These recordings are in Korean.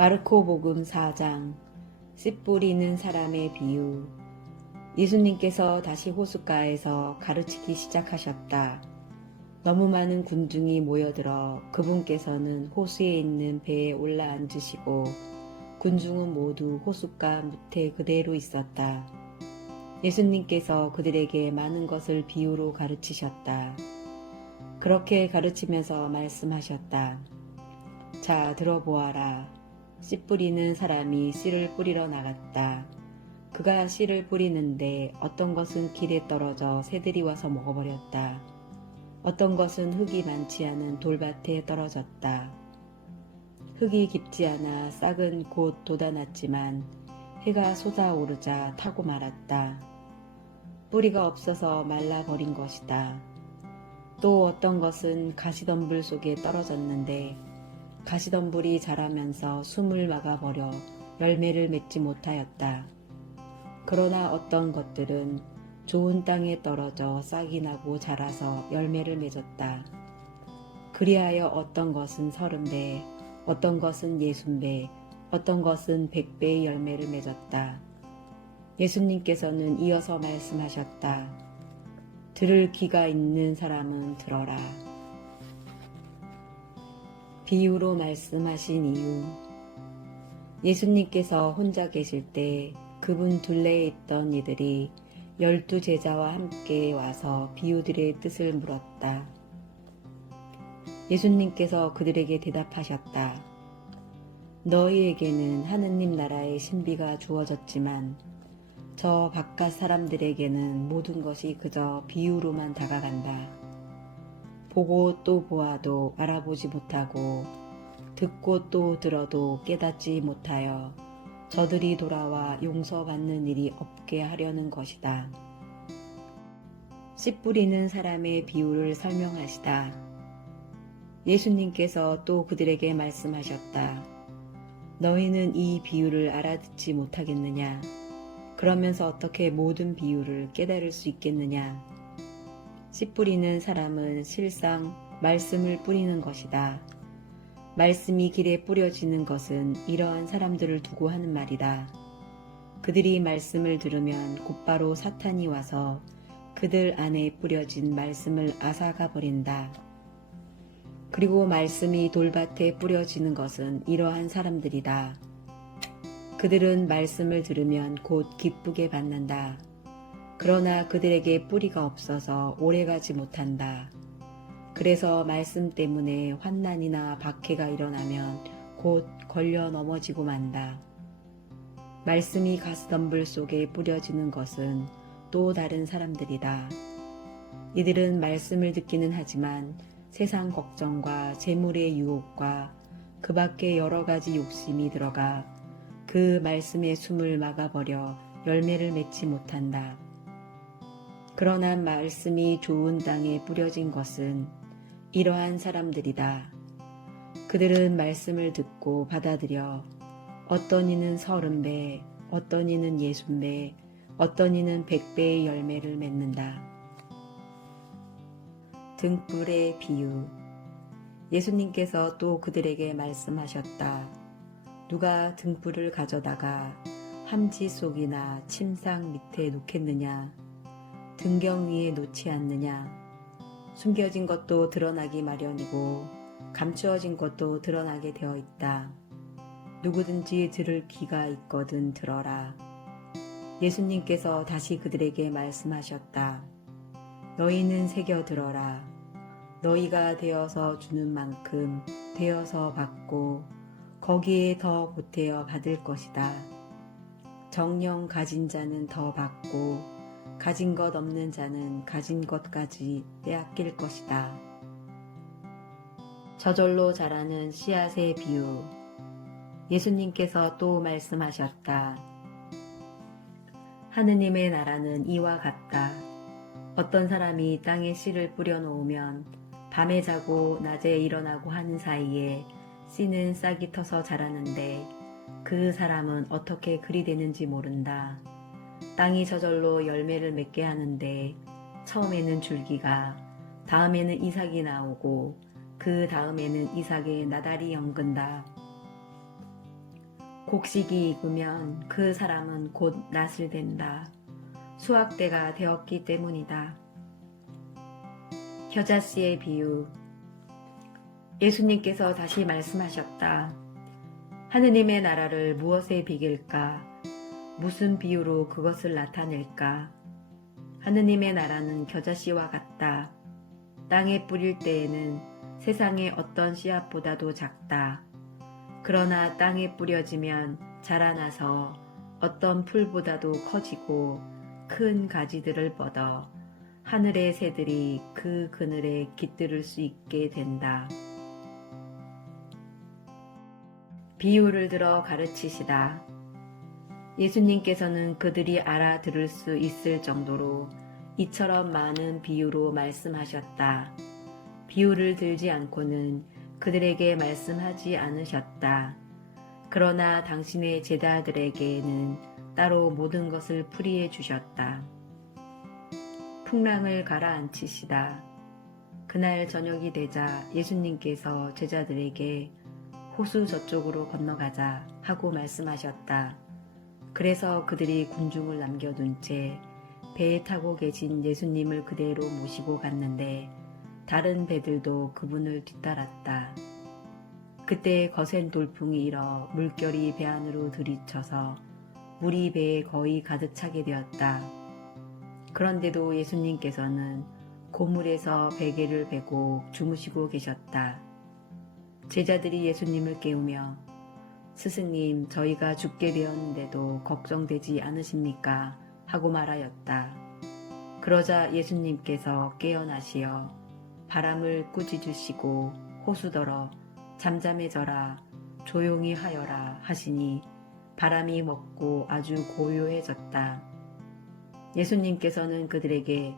마르코복음 4장 씨 뿌리는 사람의 비유. 예수님께서 다시 호숫가에서 가르치기 시작하셨다. 너무 많은 군중이 모여들어 그분께서는 호수에 있는 배에 올라앉으시고 군중은 모두 호숫가 무태 그대로 있었다. 예수님께서 그들에게 많은 것을 비유로 가르치셨다. 그렇게 가르치면서 말씀하셨다. 자, 들어보아라. 씨 뿌리는 사람이 씨를 뿌리러 나갔다. 그가 씨를 뿌리는데 어떤 것은 길에 떨어져 새들이 와서 먹어버렸다. 어떤 것은 흙이 많지 않은 돌밭에 떨어졌다. 흙이 깊지 않아 싹은 곧 돋아났지만 해가 솟아오르자 타고 말았다. 뿌리가 없어서 말라버린 것이다. 또 어떤 것은 가시덤불 속에 떨어졌는데 가시덤불이 자라면서 숨을 막아버려 열매를 맺지 못하였다. 그러나 어떤 것들은 좋은 땅에 떨어져 싹이 나고 자라서 열매를 맺었다. 그리하여 어떤 것은 30배, 어떤 것은 60배, 어떤 것은 100배의 열매를 맺었다. 예수님께서는 이어서 말씀하셨다. 들을 귀가 있는 사람은 들어라. 비유로 말씀하신 이유. 예수님께서 혼자 계실 때 그분 둘레에 있던 이들이 12 제자와 함께 와서 비유들의 뜻을 물었다. 예수님께서 그들에게 대답하셨다. 너희에게는 하느님 나라의 신비가 주어졌지만 저 바깥 사람들에게는 모든 것이 그저 비유로만 다가간다. 보고 또 보아도 알아보지 못하고 듣고 또 들어도 깨닫지 못하여 저들이 돌아와 용서받는 일이 없게 하려는 것이다. 씨 뿌리는 사람의 비유를 설명하시다. 예수님께서 또 그들에게 말씀하셨다. 너희는 이 비유를 알아듣지 못하겠느냐? 그러면서 어떻게 모든 비유를 깨달을 수 있겠느냐? 씨 뿌리는 사람은 실상 말씀을 뿌리는 것이다. 말씀이 길에 뿌려지는 것은 이러한 사람들을 두고 하는 말이다. 그들이 말씀을 들으면 곧바로 사탄이 와서 그들 안에 뿌려진 말씀을 앗아가 버린다. 그리고 말씀이 돌밭에 뿌려지는 것은 이러한 사람들이다. 그들은 말씀을 들으면 곧 기쁘게 받는다. 그러나 그들에게 뿌리가 없어서 오래가지 못한다. 그래서 말씀 때문에 환난이나 박해가 일어나면 곧 걸려 넘어지고 만다. 말씀이 가시덤불 속에 뿌려지는 것은 또 다른 사람들이다. 이들은 말씀을 듣기는 하지만 세상 걱정과 재물의 유혹과 그 밖에 여러 가지 욕심이 들어가 그 말씀의 숨을 막아버려 열매를 맺지 못한다. 그러나 말씀이 좋은 땅에 뿌려진 것은 이러한 사람들이다. 그들은 말씀을 듣고 받아들여 어떤 이는 30배, 어떤 이는 60배, 어떤 이는 100배의 열매를 맺는다. 등불의 비유. 예수님께서 또 그들에게 말씀하셨다. 누가 등불을 가져다가 함지 속이나 침상 밑에 놓겠느냐? 등경 위에 놓지 않느냐. 숨겨진 것도 드러나기 마련이고 감추어진 것도 드러나게 되어 있다. 누구든지 들을 귀가 있거든 들어라. 예수님께서 다시 그들에게 말씀하셨다. 너희는 새겨 들어라. 너희가 되어서 주는 만큼 되어서 받고 거기에 더 보태어 받을 것이다. 정령 가진 자는 더 받고 가진 것 없는 자는 가진 것까지 빼앗길 것이다. 저절로 자라는 씨앗의 비유. 예수님께서 또 말씀하셨다. 하느님의 나라는 이와 같다. 어떤 사람이 땅에 씨를 뿌려 놓으면 밤에 자고 낮에 일어나고 하는 사이에 씨는 싹이 터서 자라는데 그 사람은 어떻게 그리 되는지 모른다. 땅이 저절로 열매를 맺게 하는데 처음에는 줄기가, 다음에는 이삭이 나오고 그 다음에는 이삭의 나달이 연근다. 곡식이 익으면 그 사람은 곧 낫을 된다. 수확때가 되었기 때문이다. 겨자씨의 비유. 예수님께서 다시 말씀하셨다. 하느님의 나라를 무엇에 비길까? 무슨 비유로 그것을 나타낼까? 하느님의 나라는 겨자씨와 같다. 땅에 뿌릴 때에는 세상의 어떤 씨앗보다도 작다. 그러나 땅에 뿌려지면 자라나서 어떤 풀보다도 커지고 큰 가지들을 뻗어 하늘의 새들이 그 그늘에 깃들을 수 있게 된다. 비유를 들어 가르치시다. 예수님께서는 그들이 알아들을 수 있을 정도로 이처럼 많은 비유로 말씀하셨다. 비유를 들지 않고는 그들에게 말씀하지 않으셨다. 그러나 당신의 제자들에게는 따로 모든 것을 풀이해 주셨다. 풍랑을 가라앉히시다. 그날 저녁이 되자 예수님께서 제자들에게 호수 저쪽으로 건너가자 하고 말씀하셨다. 그래서 그들이 군중을 남겨둔 채 배에 타고 계신 예수님을 그대로 모시고 갔는데 다른 배들도 그분을 뒤따랐다. 그때 거센 돌풍이 일어 물결이 배 안으로 들이쳐서 물이 배에 거의 가득 차게 되었다. 그런데도 예수님께서는 고물에서 베개를 베고 주무시고 계셨다. 제자들이 예수님을 깨우며 스승님, 저희가 죽게 되었는데도 걱정되지 않으십니까? 하고 말하였다. 그러자 예수님께서 깨어나시어 바람을 꾸짖으시고 호수더러 잠잠해져라 조용히 하여라 하시니 바람이 멎고 아주 고요해졌다. 예수님께서는 그들에게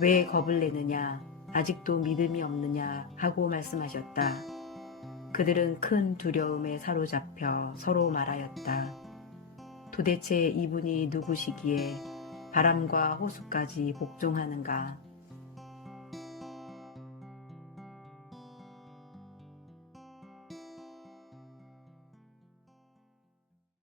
왜 겁을 내느냐 아직도 믿음이 없느냐 하고 말씀하셨다. 그들은 큰 두려움에 사로잡혀 서로 말하였다. 도대체 이분이 누구시기에 바람과 호수까지 복종하는가?